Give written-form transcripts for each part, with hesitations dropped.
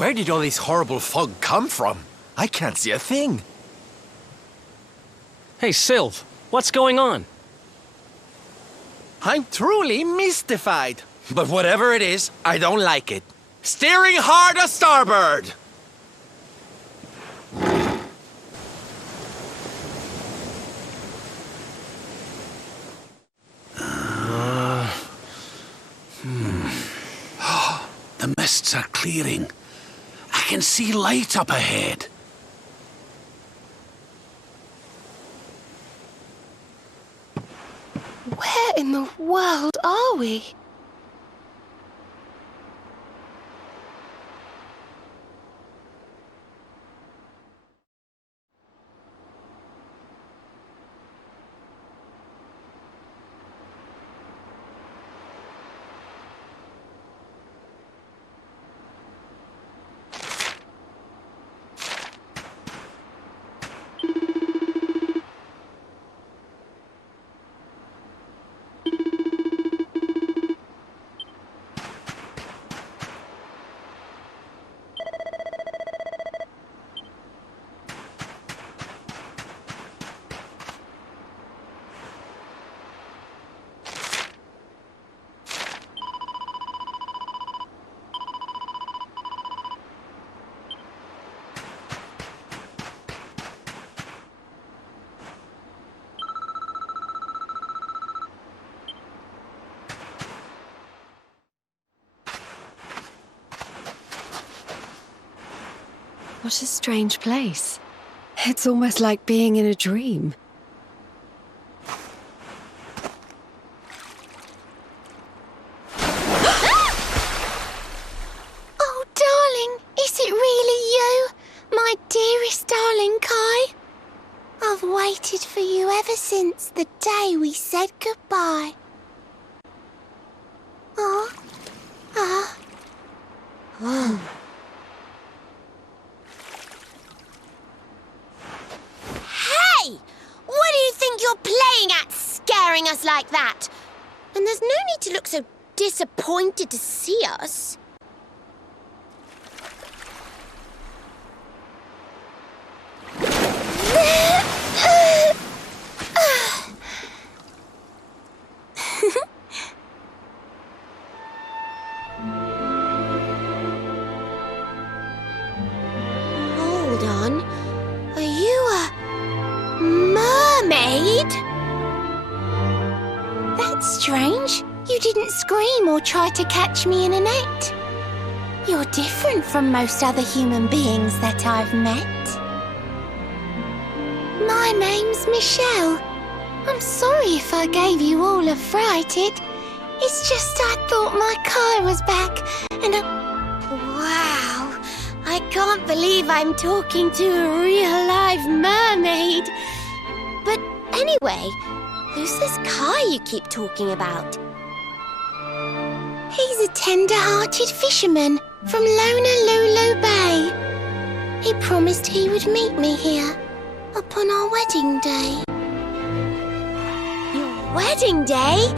Where did all this horrible fog come from? I can't see a thing. Hey, Sylv, what's going on? I'm truly mystified. But whatever it is, I don't like it. Steering hard a starboard! The mists are clearing. I can see light up ahead. Where in the world are we? What a strange place. It's almost like being in a dream. Oh, darling, is it really you? My dearest darling Kai? I've waited for you ever since the day we said goodbye. Oh. Hey! What do you think you're playing at, scaring us like that? And there's no need to look so disappointed to see us. Hold on. Are you a mermaid? That's strange. You didn't scream or try to catch me in a net. You're different from most other human beings that I've met. My name's Michelle. I'm sorry if I gave you all a fright. It's just I thought my Kai was back and Wow, I can't believe I'm talking to a real live mermaid. But anyway, who's this Kai you keep talking about? He's a tender-hearted fisherman from Honolulu Bay. He promised he would meet me here upon our wedding day. Your wedding day?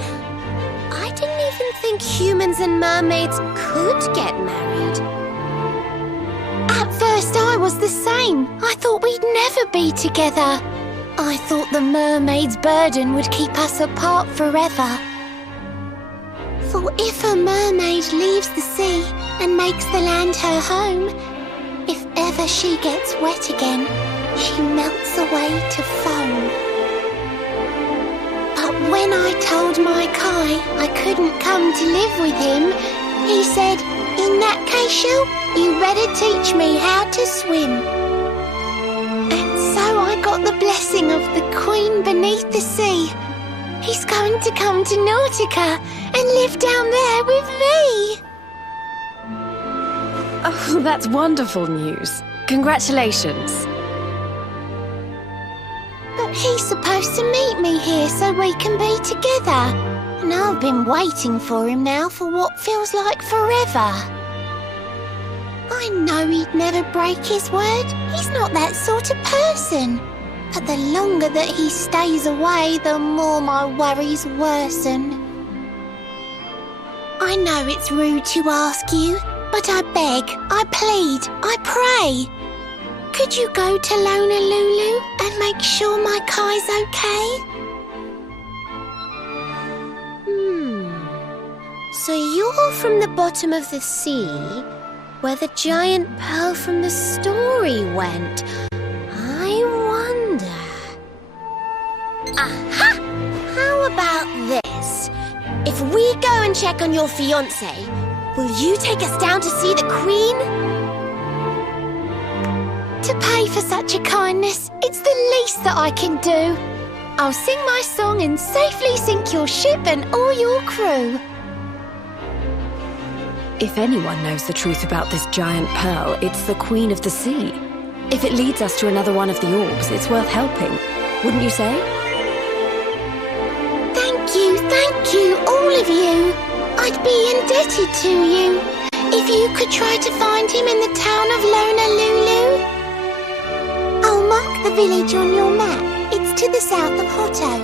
I didn't even think humans and mermaids could get married. At first I was the same. I thought we'd never be together. I thought the mermaid's burden would keep us apart forever. For if a mermaid leaves the sea and makes the land her home, if ever she gets wet again, she melts away to foam. But when I told my Kai I couldn't come to live with him, he said, "In that case, you better teach me how to swim." And so I got the blessing of the Queen beneath the sea. He's going to come to Nautica and live down there with me. Oh, that's wonderful news. Congratulations. But he's supposed to meet me here so we can be together. And I've been waiting for him now for what feels like forever. I know he'd never break his word. He's not that sort of person. But the longer that he stays away, the more my worries worsen. I know it's rude to ask you, But I beg, I plead, I pray. Could you go to Lona Lulu and make sure my Kai's okay? So you're from the bottom of the sea, where the giant pearl from the story went. I wonder... Aha! How about this? If we go and check on your fiancé, will you take us down to see the Queen? To pay for such a kindness, it's the least that I can do. I'll sing my song and safely sink your ship and all your crew. If anyone knows the truth about this giant pearl, it's the Queen of the Sea. If it leads us to another one of the orbs, it's worth helping. Wouldn't you say? Thank you, all of you. I'd be indebted to you. If you could try to find him in the town of Lona Lulu. I'll mark the village on your map. It's to the south of Hotto.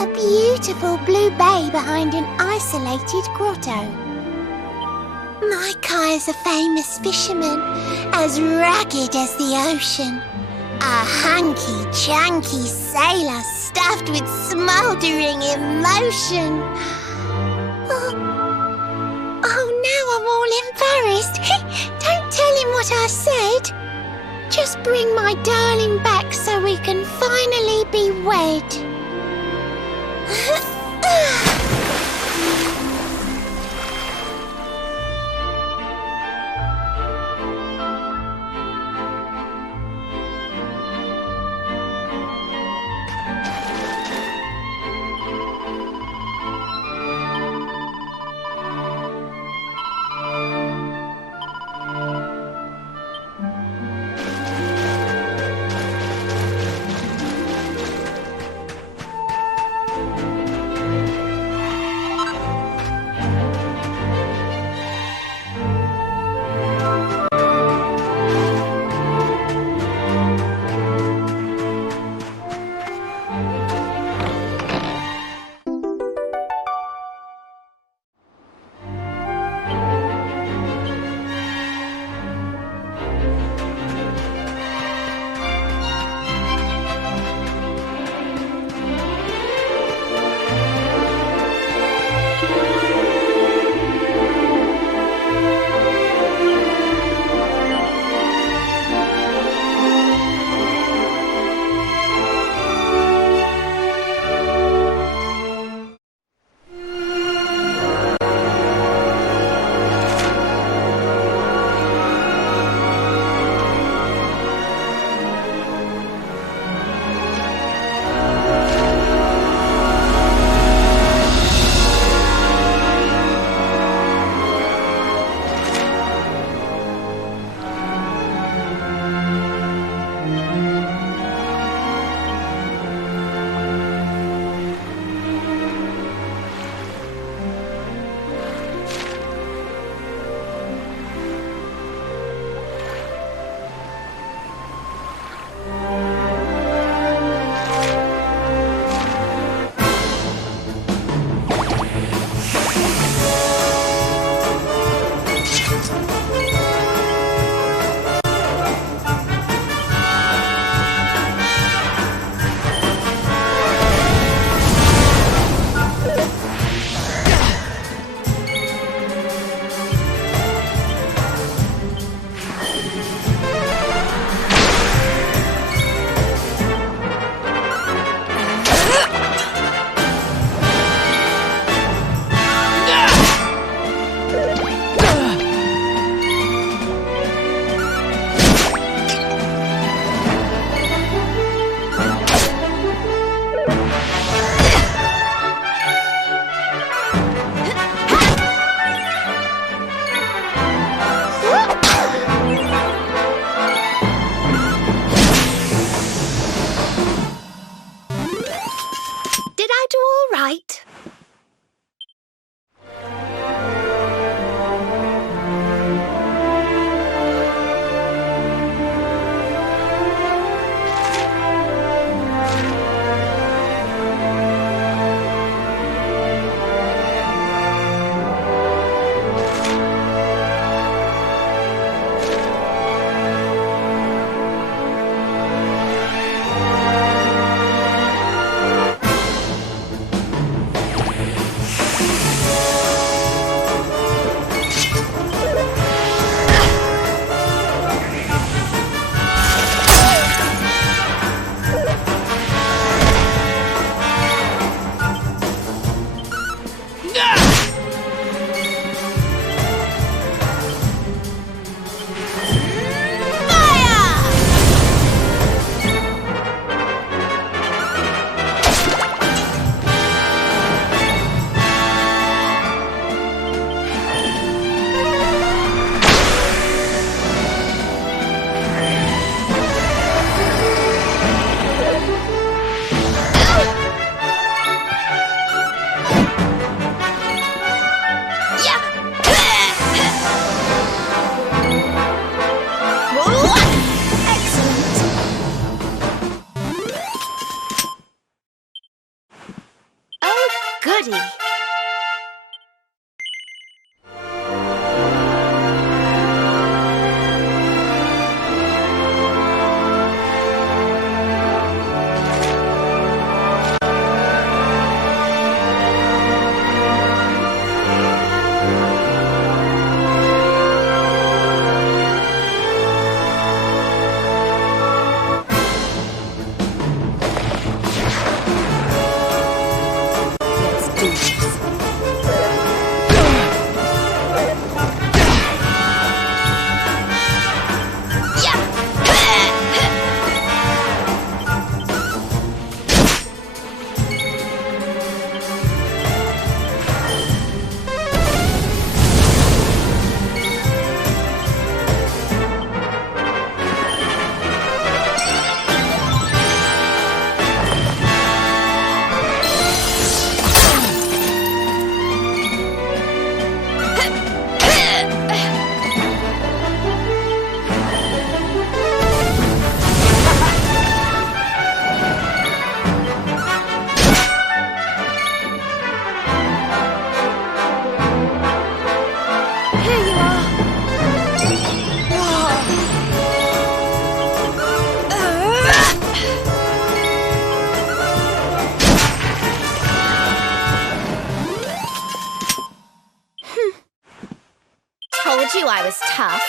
A beautiful blue bay behind an isolated grotto. My Kai is a famous fisherman, as rugged as the ocean. A hanky-janky sailor stuffed with smouldering emotion. Oh, now I'm all embarrassed. Don't tell him what I said. Just bring my darling back so we can finally be wed. I was tough.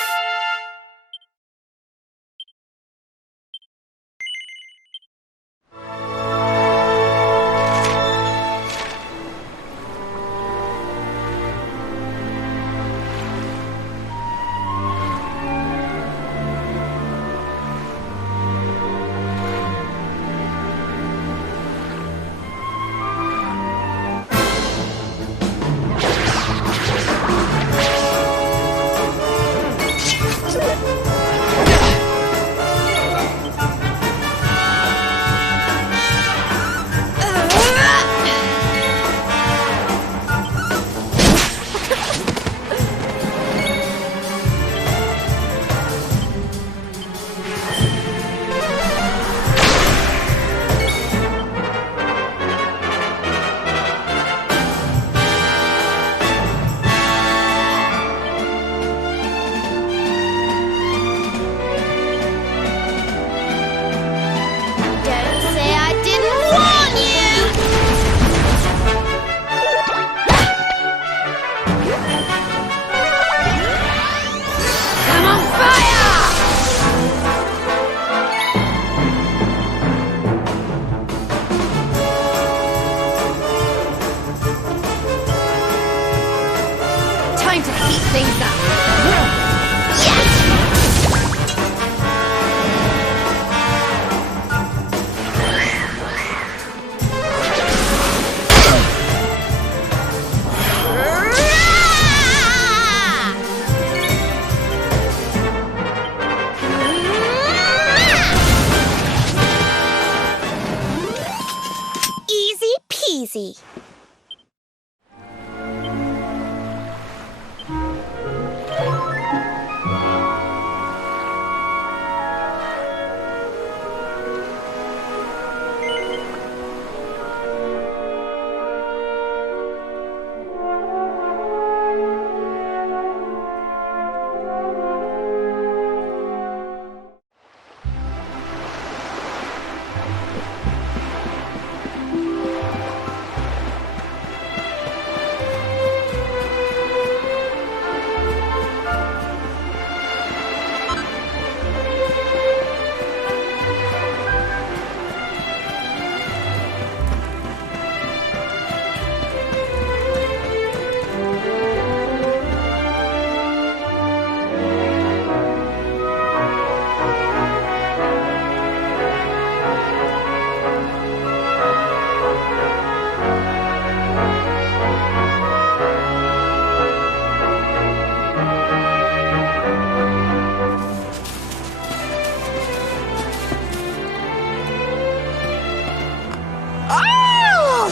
Easy.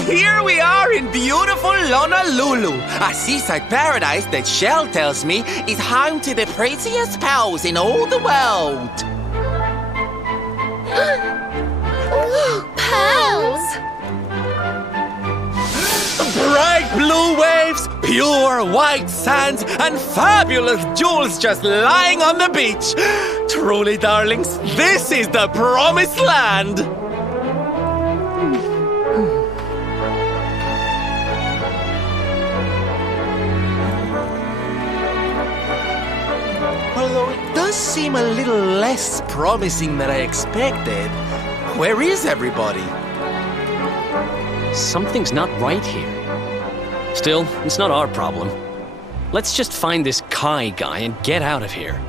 Here we are in beautiful Honolulu, a seaside paradise that Shell tells me is home to the prettiest pearls in all the world. Pearls! Bright blue waves, pure white sands, and fabulous jewels just lying on the beach. Truly, darlings, this is the promised land. Although it does seem a little less promising than I expected. Where is everybody? Something's not right here. Still, it's not our problem. Let's just find this Kai guy and get out of here.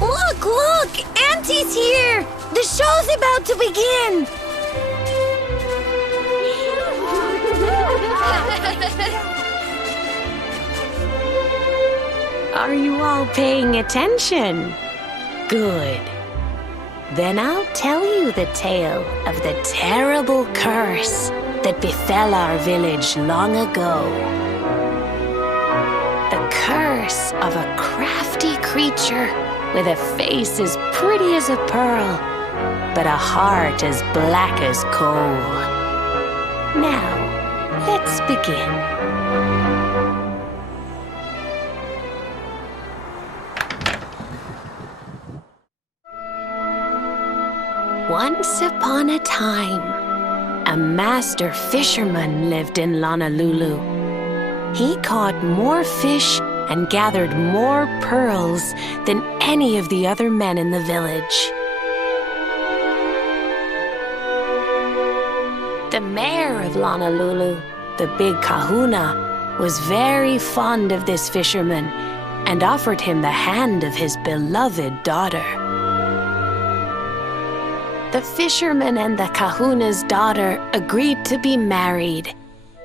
Look, look! Auntie's here! The show's about to begin! Are you all paying attention? Good. Then I'll tell you the tale of the terrible curse that befell our village long ago. The curse of a crafty creature with a face as pretty as a pearl, but a heart as black as coal. Now, let's begin. Once upon a time, a master fisherman lived in Honolulu. He caught more fish and gathered more pearls than any of the other men in the village. The mayor of Honolulu, the big kahuna, was very fond of this fisherman and offered him the hand of his beloved daughter. The fisherman and the kahuna's daughter agreed to be married,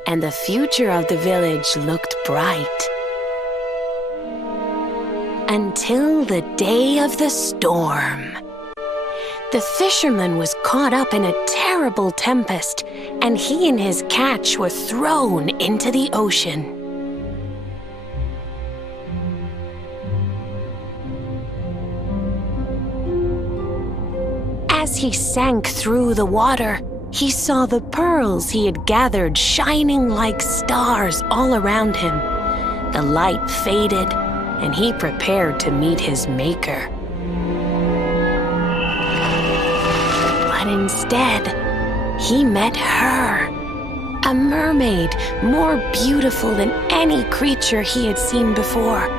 and the future of the village looked bright. Until the day of the storm. The fisherman was caught up in a terrible tempest, and he and his catch were thrown into the ocean. As he sank through the water, he saw the pearls he had gathered shining like stars all around him. The light faded, and he prepared to meet his maker. But instead, he met her, a mermaid more beautiful than any creature he had seen before.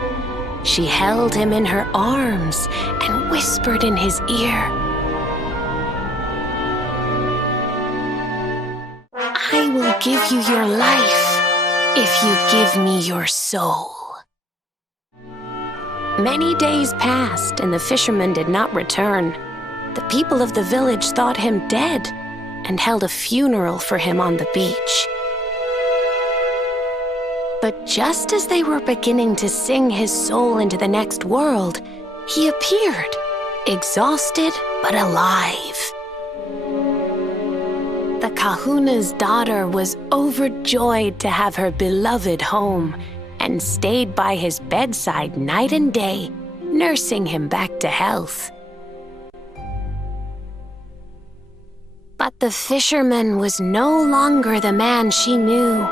She held him in her arms and whispered in his ear, "I will give you your life if you give me your soul." Many days passed, and the fisherman did not return. The people of the village thought him dead and held a funeral for him on the beach. But just as they were beginning to sing his soul into the next world, he appeared, exhausted but alive. The kahuna's daughter was overjoyed to have her beloved home and stayed by his bedside night and day, nursing him back to health. But the fisherman was no longer the man she knew.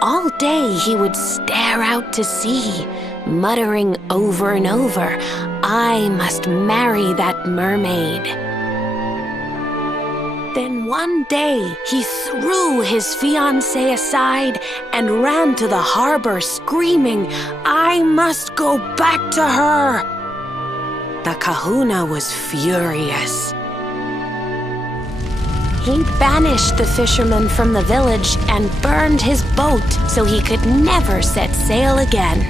All day he would stare out to sea, muttering over and over, "I must marry that mermaid." Then one day, he threw his fiancée aside and ran to the harbor screaming, "I must go back to her!" The kahuna was furious. He banished the fisherman from the village and burned his boat so he could never set sail again.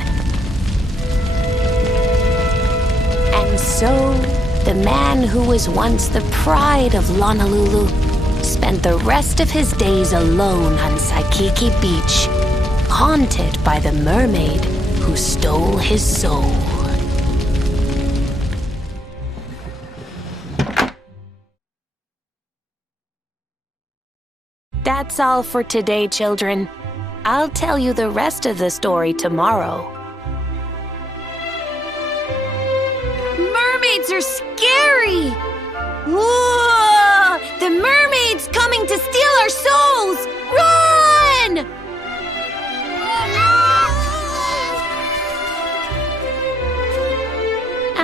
And so, the man who was once the pride of Honolulu spent the rest of his days alone on Saikiki Beach, haunted by the mermaid who stole his soul. That's all for today, children. I'll tell you the rest of the story tomorrow. Mermaids are scary! Whoa! The mermaid's coming to steal our souls! Run!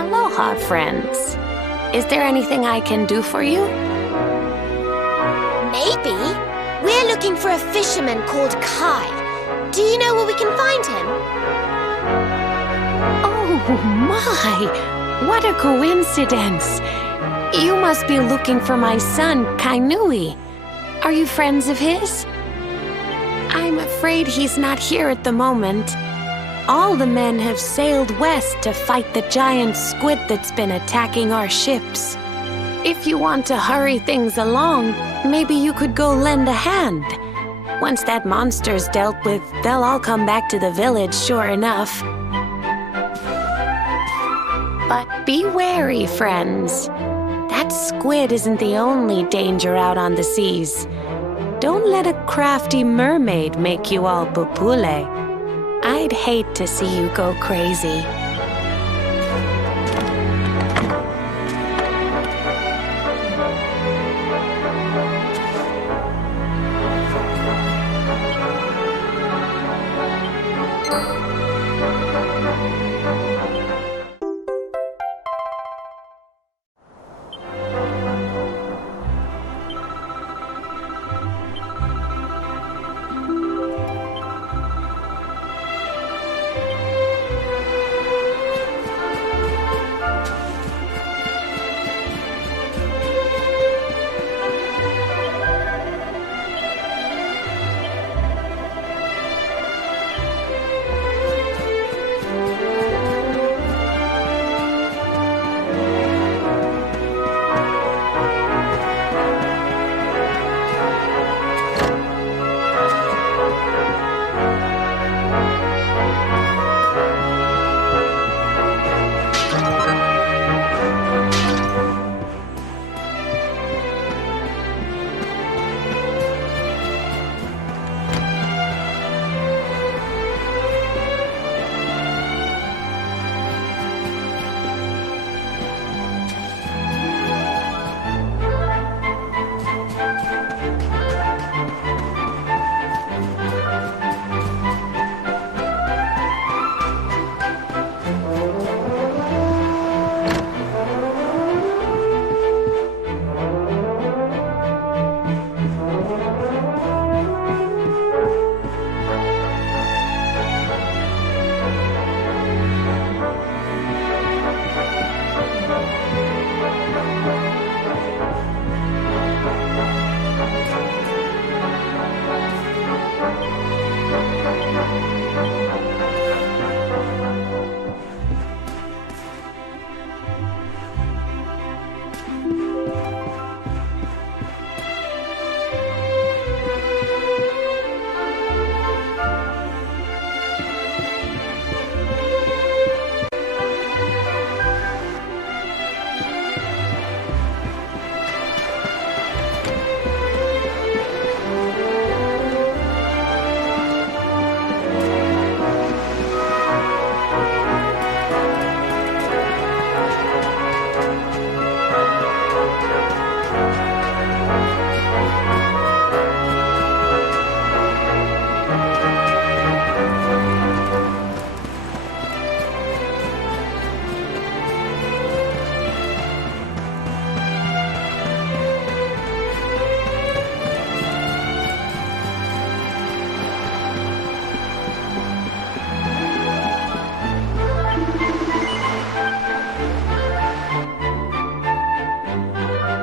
Aloha, friends. Is there anything I can do for you? Maybe. We're looking for a fisherman called Kai. Do you know where we can find him? Oh, my! What a coincidence! You must be looking for my son, Kainui. Are you friends of his? I'm afraid he's not here at the moment. All the men have sailed west to fight the giant squid that's been attacking our ships. If you want to hurry things along, maybe you could go lend a hand. Once that monster's dealt with, they'll all come back to the village, sure enough. But be wary, friends. That squid isn't the only danger out on the seas. Don't let a crafty mermaid make you all pupule. I'd hate to see you go crazy.